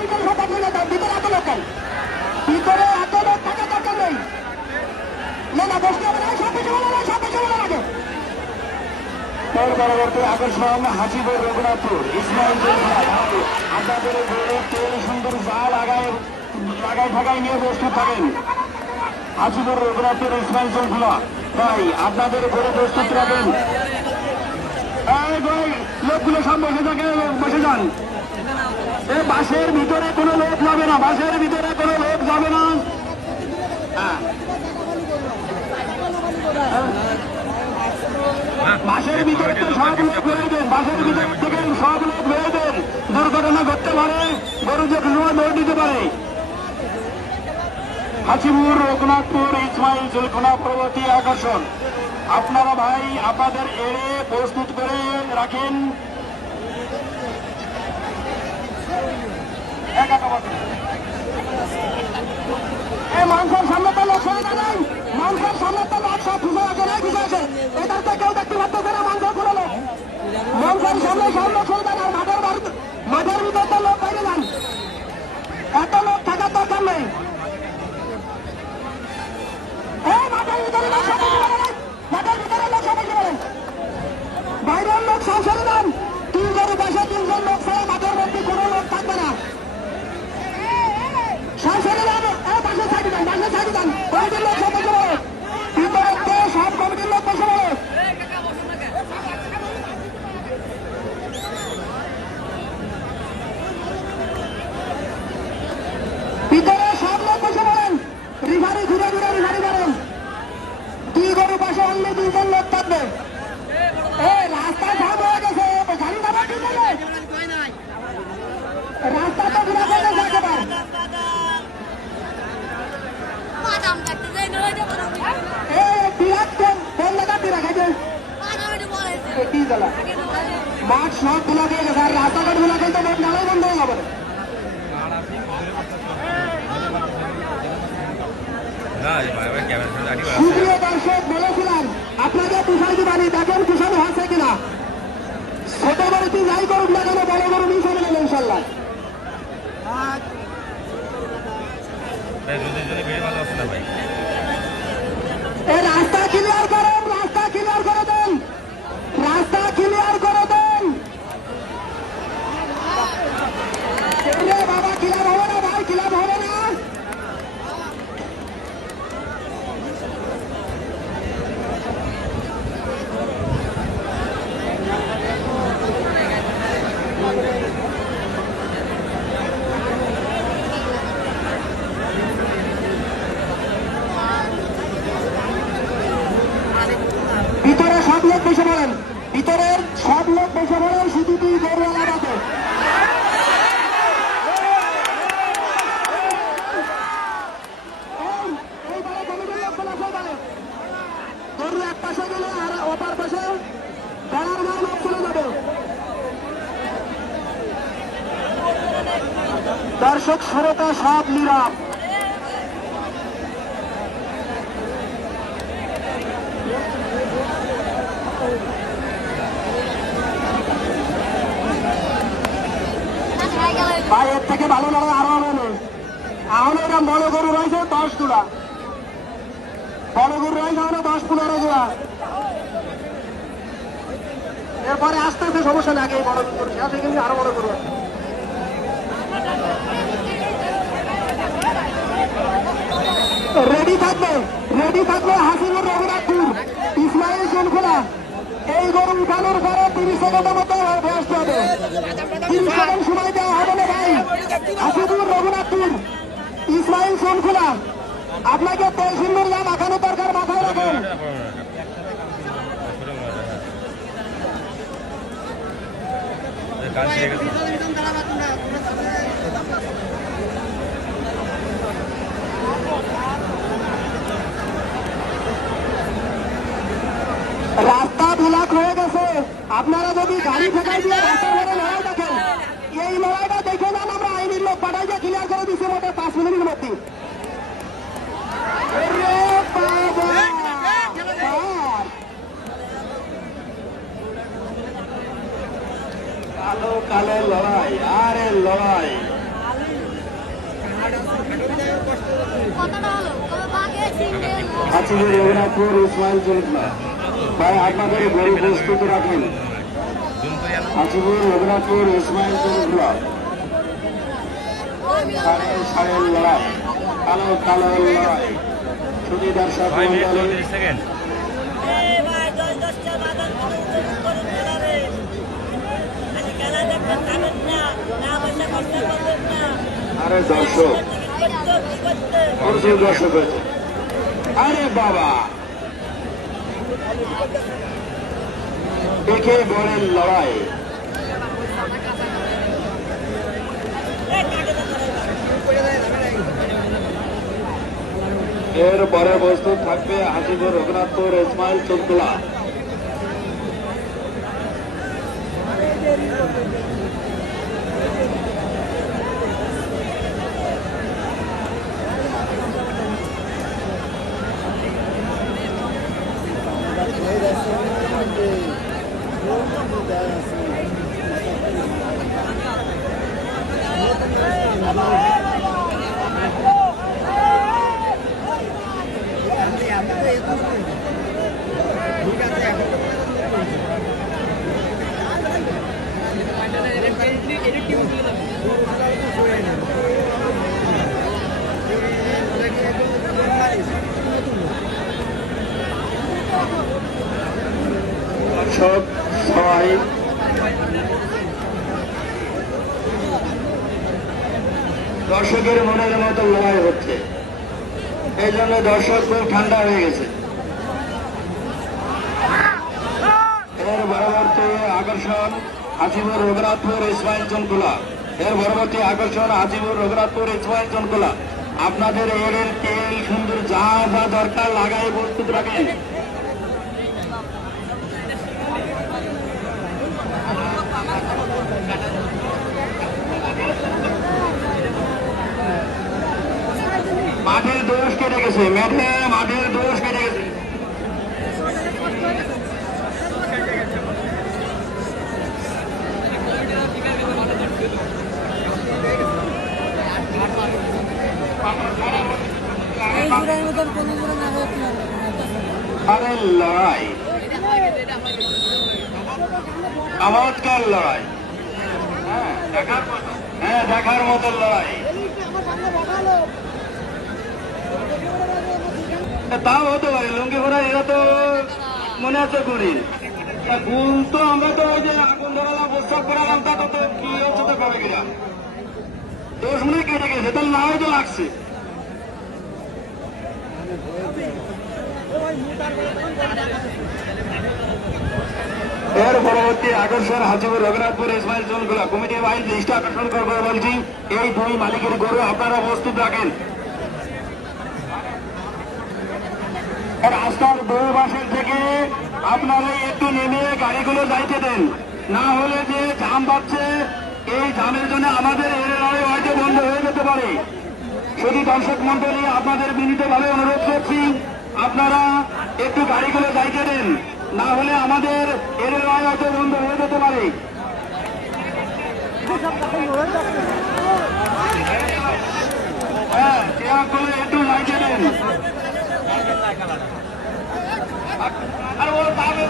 Cycle সব আপনি যেতাম ভিতরে এত লোক ভিতরে এত লোক থাকা দরকার নেই না না বসতে হবে না সব কিছু বলে না সব কিছু বলে লাগে এর পরবর্তী আকর্ষণ হাসিপুর রঘুনাথপুর ইসমাইল আপনাদের তেল সুন্দর যা লাগায় ঠাগায় নিয়ে প্রস্তুত থাকেন হাসিপুর রঘুনাথপুর ইসমাইল খোলা তাই আপনাদের ঘরে প্রস্তুত রাখেন লোকগুলো সব বসে থাকে বসে যান এই বাসের ভিতরে কোনো লোক যাবে না বাসের ভিতরে কোনো লোক যাবে না বাসের ভিতরে তো সব লোক বেরোয় দেন বাসের ভিতর থেকে সব লোক বেরোয় দেন দুর্ঘটনা ঘটতে পারে গরু যে সময় দৌড় দিতে পারে হাসিপুর রঘুনাথপুর ইসমাইল জুলখোনা পরবর্তী আকর্ষণ আপনারা ভাই আপনাদের এড়ে প্রস্তুত করে রাখেন মানুষের সামনে তো লোক সরে যাবেন মানুষের সামনে তো লোক সব খুঁজে আছে না খুঁজে আছে এটার তো কেউ দেখতে পাচ্ছে না মানুষের কোনো লোক মানুষের সামনে সব লোক সরে যান আর মাঠের ভিতর তো লোক বাইরে যান এত লোক থাকার দরকার নেই মাঠের ভিতরে লোক সব মাঠের ভিতরে লোক সব বলেন বাইরের লোক সব সরে যান 3 জনের পাশে 3 জন লোক ছাড়া মাঠের মধ্যে কোনো লোক থাকবে না সব সরে যাবে পাশে ছাড়ি দেন কমিটির লোক সব বসে বলে ভিতরে সব কমিটির লোক বসে বলে ভিতরে সব লোক বসে বলেন রিভারি ঘুরে রিভারি করেন 2 গরু পাশে অন্য 2 জন লোক থাকবে রাস্তায় ঝাম হয়ে গেছে গাড়ি নামা ঠিক আছে রাস্তা তো ঘুরা করে গেছে একেবারে মাঠ সব খোলা দিয়ে গেছে আর রাস্তাঘাট খোলা কিন্তু নালাই বন্ধ হয়ে যাবে সুপ্রিয় দর্শক বলেছিলাম আপনাদের তুষারি বাড়ি দেখেন তুষারি হচ্ছে কিনা ছোট বাড়িতে যাই করুক না কেন বড় বড় নিয়ে হবে না ইনশাল্লাহ রাস্তা ক্লিয়ার করেন রাস্তা ক্লিয়ার করে দেন রাস্তা ক্লিয়ার করে দেন বাবা ক্লিয়ার হবে না ভাই ক্লিয়ার হবে না ভিতরে সব লোক বসে বলেন ভিতরের সব লোক বসে বলেন শুধু 2 গরুওয়ালা বাদে গরু এক পাশে গেলে আর অপার পাশে বেড়ার ঘর লোক চলে যাবে দর্শক শ্রোতা সব নীরব ভাই এর থেকে ভালো লড়াই আরো হবে না এখন এরকম বড় গরু রয়েছে 10 জোড়া বড় গরু রয়েছে এখন 10-15 জোড়া এরপরে আস্তে আস্তে সমস্যা না আগে বড় গরু শেষ হয়ে গেলে আরো বড় গরু রেডি থাকবে হাসিপুর রঘুনাথপুর ইসমাইল জুলখোনা এই গরু উঠানোর পরে 30 সেকেন্ডের মধ্যে আসতে হবে 30 সেকেন্ড সময় দেওয়া হবে না ভাই হাসিপুর রঘুনাথপুর ইসমাইল জুলখোনা আপনাকে তেল সুন্দর যা মাখানো দরকার মাথায় রাখেন রাস্তা ব্লক হয়ে গেছে আপনারা যদি গাড়ি ঠেকাই দিয়ে রাস্তার মধ্যে লড়াই দেখেন এই লড়াইটা দেখে যান আমরা আইনের লোক পাঠাই দিয়ে ক্লিয়ার করে দিচ্ছি মোটে 5 মিনিটের মধ্যে কালো কালো লড়াই আরে লড়াই হাজিপুর রঘুনাথপুর ইসমাইল চন্দ্রা ভাই আপনাদের গরু প্রস্তুত রাখেন। হাজিপুর রঘুনাথপুর ইসমাইল চন্দ্রা সারের লড়াই, কালো কালো লড়াই, শুধু দর্শক মন্ডলী আরে দর্শক প্রচুর দর্শক হয়েছে। আরে বাবা দেখে বলেন লড়াই, এরপরে প্রস্তুত থাকবে হাজিপুর রঘুনাথপুর ইসমাইল চন্দ্রা। দর্শক সবাই দর্শকের মনের মতো লড়াই হচ্ছে, এই জন্য দর্শক খুব ঠান্ডা হয়ে গেছে। এর পরবর্তী আকর্ষণ হাজিপুর রঘুনাথপুর ইসমাইল চন্দ্রা। এর পরবর্তী আকর্ষণ হাজিপুর রঘুনাথপুর ইসমাইল চন্দ্রা। আপনাদের এর তেল সুন্দর যা যা দরকার লাগাই প্রস্তুত রাখেন। মাঠের দোষ কেটে গেছে, মাঠের দোষ কেটে গেছে। আরে লড়াই, চমৎকার লড়াই, দেখার মতো লড়াই। তাও হতে পারে লুঙ্গি ঘোড়া, এরা তো মনে আছে করি ভুল তো, আমরা তো ওই যে আগুন ধরালাম প্রস্তাব করালাম, তা তো কি হচ্ছে তো কবে কিনা দোষ মনে কেটে গেছে, তাহলে না হয়তো লাগছে। এর পরবর্তী আকর্ষণ হাজিপুর রঘুনাথপুর ইসমাইল চন্দ্রা। কমিটি বাইর দৃষ্টি আকর্ষণ করবো বলছি, এই দুই মালিকের গরু আপনারা প্রস্তুত রাখেন। রাস্তার দুই পাশের থেকে আপনারা একটু নেমে গাড়িগুলো যাইতে দেন, না হলে যে জাম পাচ্ছে এই জামের জন্য আমাদের এর লড়াই হয়তো বন্ধ হয়ে যেতে পারে। শুধু দর্শক মন্ডলী আপনাদের বিনীতভাবে অনুরোধ করছি, আপনারা একটু গাড়িগুলো যাইতে দেন, না হলে আমাদের এর লড়াই হয়তো বন্ধ হয়ে যেতে পারে। হ্যাঁ, একটু যাইতে দেন। আর ও তাহলে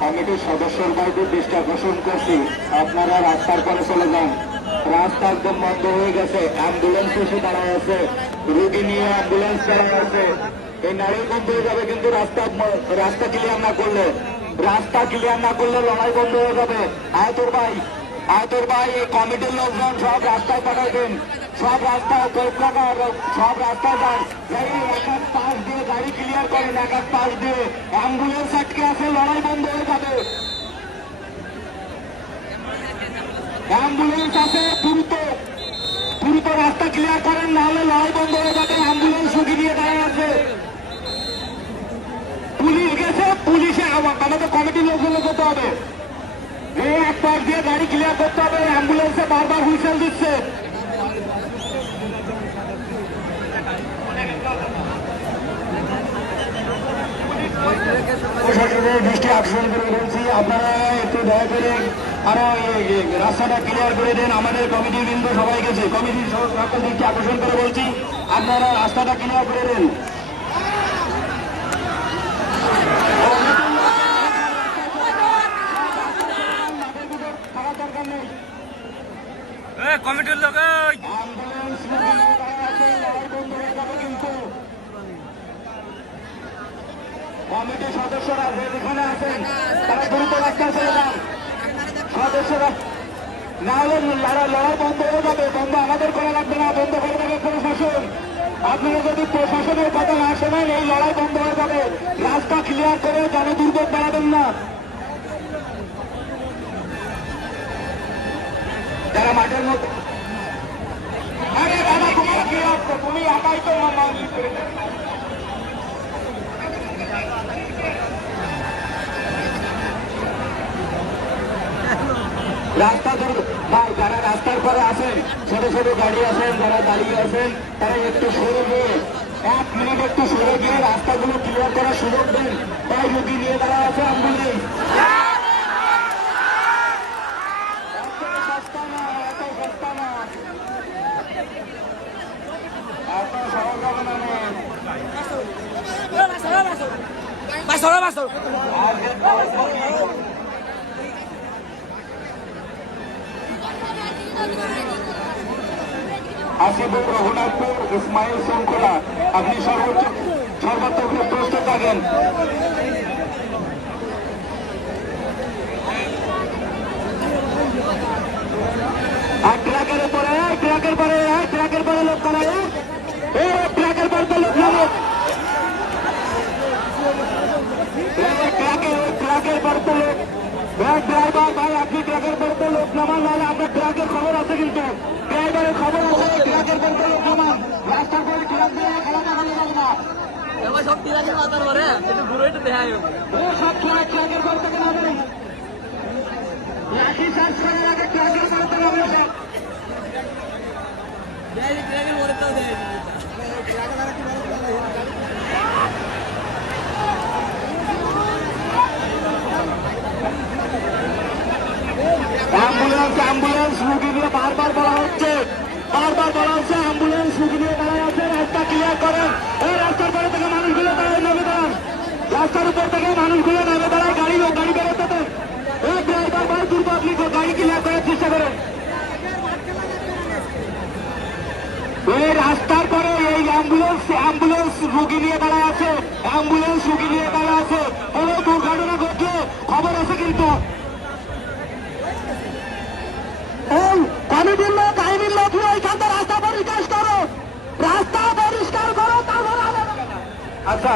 কমিটির সদস্যর বাইরে দৃষ্টি আকর্ষণ করছি, আপনারা রাস্তার পরে চলে যান। রাস্তা একদম বন্ধ হয়ে গেছে, অ্যাম্বুলেন্স এসে দাঁড়ায় আছে, রুগী নিয়ে অ্যাম্বুলেন্স দাঁড়ায় আছে। এই নারী বন্ধ হয়ে যাবে, কিন্তু রাস্তা ক্লিয়ার না করলে লড়াই বন্ধ হয়ে যাবে। আয়তর ভাই এই কমিটির লোকজন সব রাস্তায় পাঠাইবেন, সব রাস্তায় সব রাস্তায় যান, এক এক পাশ দিয়ে গাড়ি ক্লিয়ার করেন, এক এক পাশ দিয়ে অ্যাম্বুলেন্স আটকে আছে, লড়াই বন্ধ হয়ে যাবে। অ্যাম্বুলেন্স আছে, দ্রুত দ্রুত রাস্তা ক্লিয়ার করেন, নাহলে লড়াই বন্ধ হয়ে যাবে। অ্যাম্বুলেন্স রুগী নিয়ে দাঁড়িয়ে আছে, পুলিশ গেছে, পুলিশে আমাদের কমিটির লোকগুলো যেতে হবে। এই এক পাশ দিয়ে গাড়ি ক্লিয়ার করতে হবে। অ্যাম্বুলেন্সে বারবার হুইসেল দিচ্ছে। প্রশাসনের দৃষ্টি আকর্ষণ করে বলছি, আপনারা একটু দয়া করে আরো রাস্তাটা ক্লিয়ার করে দেন। আমাদের কমিটির বৃন্দ সবাই গেছে, কমিটির সকল দৃষ্টি আকর্ষণ করে বলছি, আপনারা রাস্তাটা ক্লিয়ার করে দেন। দরকার নেই, কমিটির লোক অ্যাম্বুলেন্স লড়াই বন্ধ হয়ে যাবে কিন্তু। কমিটির সদস্যরা যেখানে আছেন তারা দ্রুত রাস্তা ছেড়ে যান। সদস্যরা না হলে লড়াই বন্ধ হয়ে যাবে। বন্ধ আমাদের করা লাগবে না, বন্ধ করে দেবে প্রশাসন। আপনারা যদি প্রশাসনের কথা না শোনেন, এই লড়াই বন্ধ হয়ে যাবে। রাস্তা ক্লিয়ার করে জনদুর্ভোগ বাড়াবেন না। যারা মাঠের মধ্যে, আরে দাদা তোমার কি আসছে, তুমি একাই তো রাস্তা ভাই, যারা রাস্তার পরে আছেন, ছোট ছোট গাড়ি আছেন, যারা দাঁড়িয়ে আছেন, তারা একটু সরে গিয়ে 1 মিনিট একটু সরে গিয়ে রাস্তাগুলো ক্লিয়ার করার সুযোগ দেন। তাই রুগী নিয়ে দাঁড়া আছে অ্যাম্বুলেন্স। সস্তা না, এত সস্তা না, এত সহজ হবে না। আসিফুর রঘুনাথপুর, ইসমাইল শঙ্করা, আপনি সর্বাত্মক প্রস্তুত থাকেন। আর ট্রাকের পরে লোক করা, ট্রাকের পর তো লোক নামো, ট্রাকের পর তো লোক। ড্রাইভার ভাই, আপনি ট্রাকের পর তো লোক নামান, নাহলে আপনার ট্রাকের খবর আছে কিন্তু। ড্রাইভারের খবর আছে, ট্রাকের পর তো লোক নামান। রাস্তার পরে ট্রাক দিয়ে খেলা দেখানো যাবে না। সব ট্রাকের মাথার পরে একটু ঘুরে একটু দেখা সব ট্রাকের পর থেকে নামেন, লাঠি চার্জ করার আগে ট্রাকের পর থেকে নামেন সব। ট্রাকের পরে তো দেয় অ্যাম্বুলেন্স রুগী নিয়ে বারবার বলা হচ্ছে, অ্যাম্বুলেন্স রুগী নিয়ে দাঁড়ায় আছে। রাস্তা ক্লিয়ার করেন। এই রাস্তার পরে থেকে মানুষগুলো দাঁড়ায় নেমে দাঁড়ান, রাস্তার উপর থেকে মানুষগুলো নেমে দাঁড়ায়। গাড়ি বেরোতে দেন। এই ড্রাইভার ভাই, দ্রুত আপনি গাড়ি ক্লিয়ার করার চেষ্টা করেন। এই রাস্তার পরে এই অ্যাম্বুলেন্স রুগী নিয়ে দাঁড়ায় আছে, কোনো দুর্ঘটনা ঘটলে খবর আছে কিন্তু। কমিটির লোক, আইনের লোক, ওইখানটা রাস্তা পরিষ্কার করো, আচ্ছা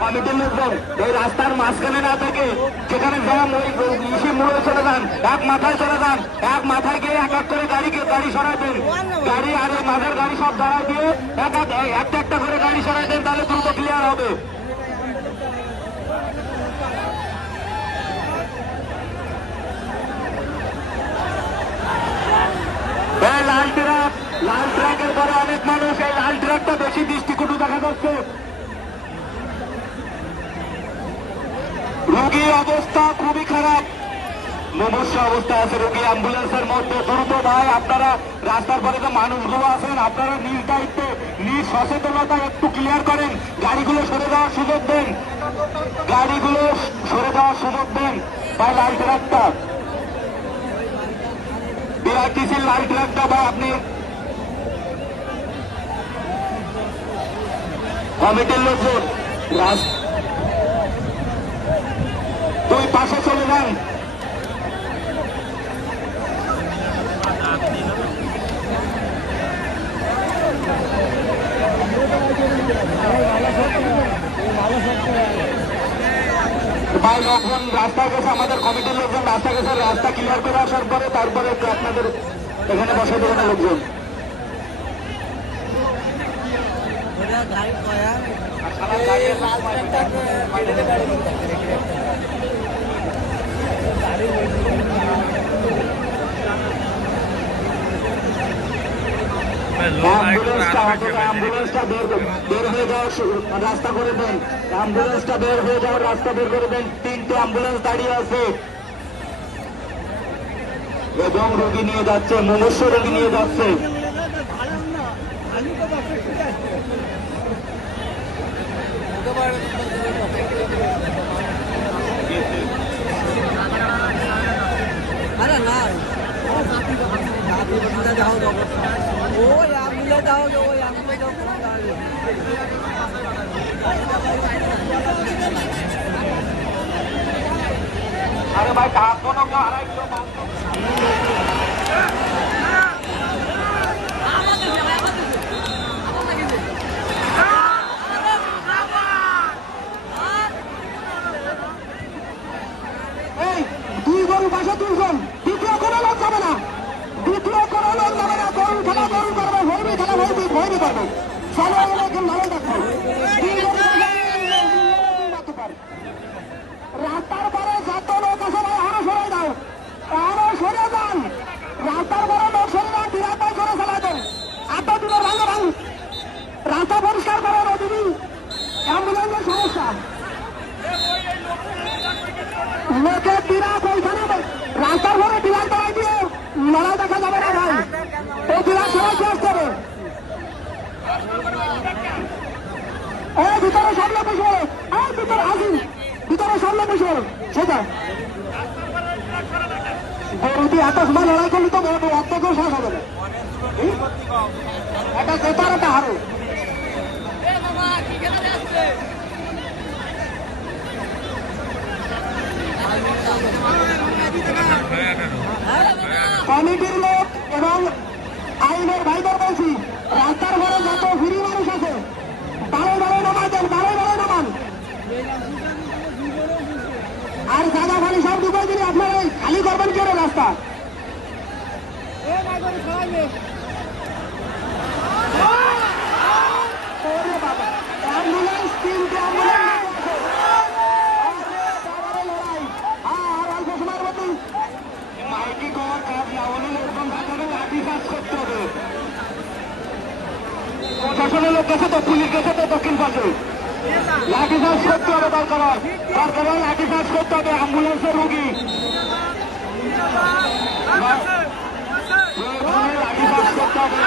কমিটির লোকজন এই রাস্তার মাঝখানে না থেকে সেখানে জ্যাম, ওই ইসে মোড়ে চলে যান, এক মাথায় চলে যান, এক মাথায় গিয়ে এক এক করে গাড়ি সরাবেন। গাড়ি আর এই মাঝের গাড়ি সব দাঁড়ায় দিয়ে একটা করে গাড়ি সরাই দেন, তাহলে দ্রুত ক্লিয়ার হবে। লাল ট্রাকের পরে অনেক মানুষ, এই লাল ট্রাকটা বেশি দৃষ্টিকটু দেখা যাচ্ছে। রোগীর অবস্থা খুবই খারাপ, মুমূর্ষু অবস্থা আছে রোগী অ্যাম্বুলেন্সের মধ্যে। দ্রুত ভাই, আপনারা রাস্তার পরে যে মানুষগুলো আছেন, আপনারা নিজ দায়িত্বে, নিজ সচেতনতা একটু ক্লিয়ার করেন। গাড়িগুলো সরে যাওয়ার সুযোগ দেন, ভাই লাল ট্রাকটা, বিআরটিসির লাল ট্রাকটা ভাই, আপনি কমিটির লোকজন দুই পাশে চলে যান। ভাই লোকজন রাস্তা গেছে, আমাদের কমিটির লোকজন রাস্তা গেছে, রাস্তা ক্লিয়ার করে আসার পরে তারপরে একটু আপনাদের এখানে বসে দেবেন লোকজন। গাড়ি কয়া লাল ট্রাক্টর অ্যাম্বুলেন্সটা বের হয়ে যাওয়ার রাস্তা করে দেন, অ্যাম্বুলেন্সটা বের হয়ে যাওয়ার রাস্তা বের করে দেন। 3টে অ্যাম্বুলেন্স দাঁড়িয়ে আছে এবং রোগী নিয়ে যাচ্ছে, মুমূর্ষ রোগী নিয়ে যাচ্ছে। अरे ना जाओ ओ यार मिले जाओ जो यार मिले जाओ আরে ভাই কাজ কোনো হারাই দুই গরু পাশে দুইজন, দ্বিতীয় কোনো লোক যাবে না, দ্বিতীয় কোনো লোক যাবে না। গরু খেলা গরু করবে, ভৈরবী খেলা ভৈরবী করবে। চলো এরকম ভালো দেখো, রাস্তার পরে যত লোক আছে ভাই আরো সরে দাও, আরো সরে যান। রাস্তার পরে লোক সরে যান, বিরাট ভাই করে চালা দেন। আটটা দিনের ভাঙে ভাঙ, রাস্তা পরিষ্কার করে রোদিনী, অ্যাম্বুলেন্সের সমস্যা। লোকের বিরাট ওইখানে রাস্তার পরে ডিলার দাঁড়াই দিয়ে লড়াই দেখা যাবে না ভাই, এই ডিলার সবাই শেষ করে। এই ভিতরে সামনে বসে, এই ভিতরে আসুন, ভিতরে সামনে বসে সেটা গরু দিয়ে এত সময় লড়াই করলি তো অর্ধেকেও শেষ হবে না। একটা জেতার একটা হারো। কমিটির লোক এবং আইনের ভাইদের বলছি, রাস্তার ঘরে যত ফ্রি মানুষ আছে বারো বারো নামান দেন, বারো বারো নামান। আর জায়গা খালি সব ঢুকাই দিলে আপনারা খালি করবেন কেন রাস্তা? অ্যাম্বুলেন্স, 3টে অ্যাম্বুলেন্স মাইকি করার কাজ না হলে এরকম ভাবে লাঠি কাজ করতে হবে। প্রশাসনের লোক গেছে তো, পুলিশ গেছে তো দক্ষিণ পাশে, লাঠি চার্জ করতে হবে। দরকার হয় লাঠি চার্জ করতে হবে। অ্যাম্বুলেন্সের রোগী লাঠি চার্জ করতে হবে।